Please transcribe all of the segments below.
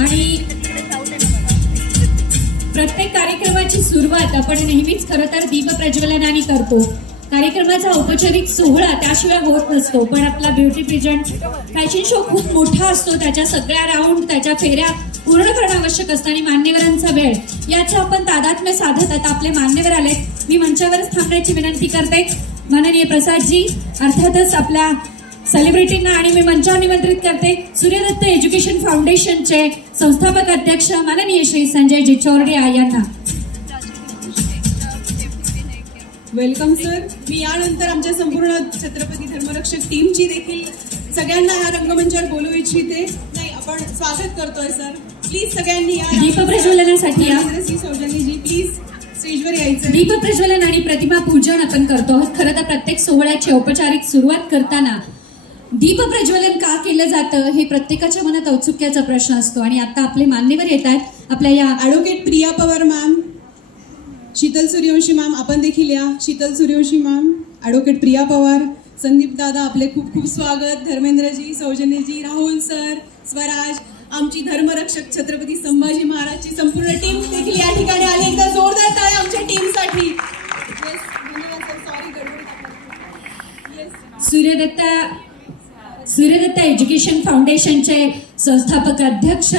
आणि प्रत्येक कार्यक्रमाची सुरुवात आपण नेहमीच खरं तर दीप प्रज्वलनाने करतो. कार्यक्रमाचा औपचारिक सोहळा त्याशिवाय होत नसतो. पण आपला ब्युटी पेजंट फॅशन शो खूप मोठा असतो. त्याच्या सगळ्या राऊंड त्याच्या फेऱ्या पूर्ण करणं आवश्यक असतं आणि मान्यवरांचा वेळ याचं आपण तादात्म्य साधत आता आपले मान्यवर आले. मी मंचावरच थांबण्याची विनंती करते. माननीय प्रसादजी, अर्थातच आपल्या सेलिब्रिटींना आणि मी मंचावर निमंत्रित करते सूर्यदत्त एज्युकेशन फाउंडेशनचे संस्थापक अध्यक्ष माननीय श्री संजय जिचोरडिया यांना. Welcome sir. मी यानंतर आमच्या संपूर्ण छत्रपती धर्मरक्षक टीमची देखील सगळ्यांना ह्या रंगमंचावर बोलवू इच्छिते. नाही, आपण स्वागत करतोय सर. प्लीज सगळ्यांनी या दीप प्रज्वलनासाठी या. सौजन्यजी प्लीज स्टेजवर यायचं. दीप प्रज्वलन आणि प्रतिमा पूजन आपण करतो. खरं तर प्रत्येक सोहळ्याची औपचारिक सुरुवात करताना दीप प्रज्वलन का केलं जातं हे प्रत्येकाच्या मनात औत्सुक्याचा प्रश्न असतो. आणि आता आपले मान्यवर येत आहेत आपल्या या advocate Priya Pawar ma'am, Sheetal Suryavanshi ma'am, आपण देखील या. शीतल सूर्यवंशी मॅम, ॲडव्होकेट प्रिया पवार, संदीप दादा, आपले खूप खूप स्वागत. धर्मेंद्रजी, सौजन्यजी, राहुल सर, स्वराज, आमची धर्मरक्षक छत्रपती संभाजी महाराजची संपूर्ण टीम देखील या ठिकाणी आली. एकदा जोरदार टाळ्या आमच्या टीमसाठी. सूर्यदत्त एज्युकेशन फाउंडेशनचे संस्थापक अध्यक्ष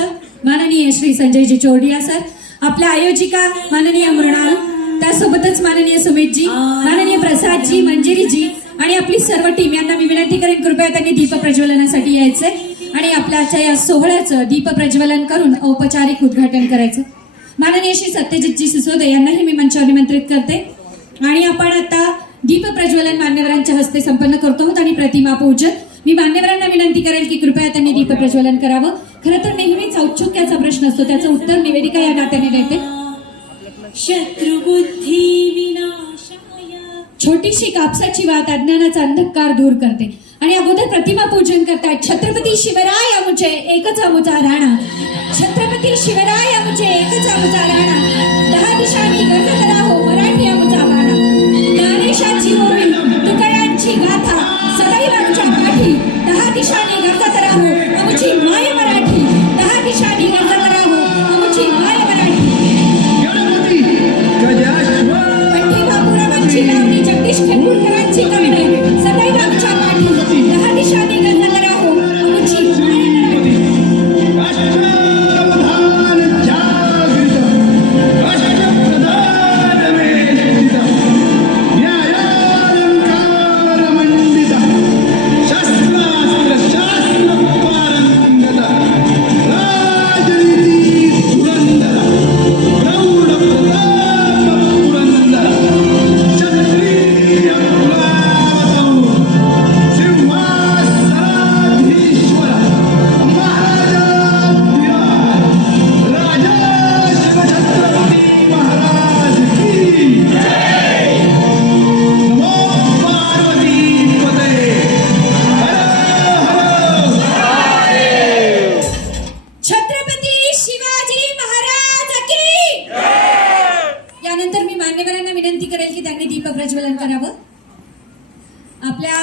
माननीय श्री संजय जिचोरडिया सर, आपल्या आयोजिका माननीय मृणाल, त्यासोबतच माननीय सुमितजी, माननीय प्रसादजी, मंजिरीजी आणि आपली सर्व टीम यांना मी विनंती करेन कृपया त्यांनी दीप प्रज्वलनासाठी यायचे आणि आपल्याच्या या सोहळ्याचं दीप प्रज्वलन करून औपचारिक उद्घाटन करायचं. माननीय श्री सत्यजितजी सिसोदे यांनाही मी मंचावर निमंत्रित करते. आणि आपण आता दीप प्रज्वलन मान्यवरांच्या हस्ते संपन्न करतो आहोत आणि प्रतिमा पूजन. मी मान्यवरांना विनंती करेल की कृपया त्यांनी दीप प्रज्वलन करावं. खरं तर नेहमीच औत्सुक्याचा प्रश्न असतो, त्याचं उत्तर निवेदिका या नात्याने देते. शत्रुबुद्धी विनाशाय, छोटीशी कापसाची वात अज्ञानाचा अंधकार दूर करते. आणि अगोदर प्रतिमा पूजन करतायत छत्रपती शिवराय मुझे एकच अमुचा राणा, छत्रपती शिवराय मुझे एकच अमुचा राणा, 10 दिशांनी गरजत राहो मराठी अमुचा बाणा, ज्ञानेशाची ओवी तुकड्यांची गाथा सदैव आमच्या पाठी, 10 दिशांनी गरजत राहो अमुची माय मराठी, 10 दिशांनी गरजत राहो अमुची माय मराठी. पंढरीबापुरावांची लावणी जगदीश खेडकरांची कवडे सदैव आमच्या पाठी, 10 दिशांनी गरजत राहो अमुची माय मराठी. प्रज्वलन करावं. आपल्या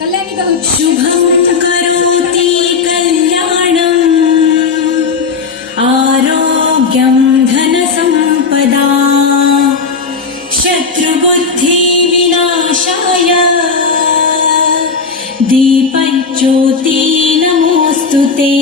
कल्याणी बहुत शुभं करोति कल्याणं आरोग्यं धनसंपदा शत्रुबुद्धि विनाशाय दीपज्योति नमोस्तुते.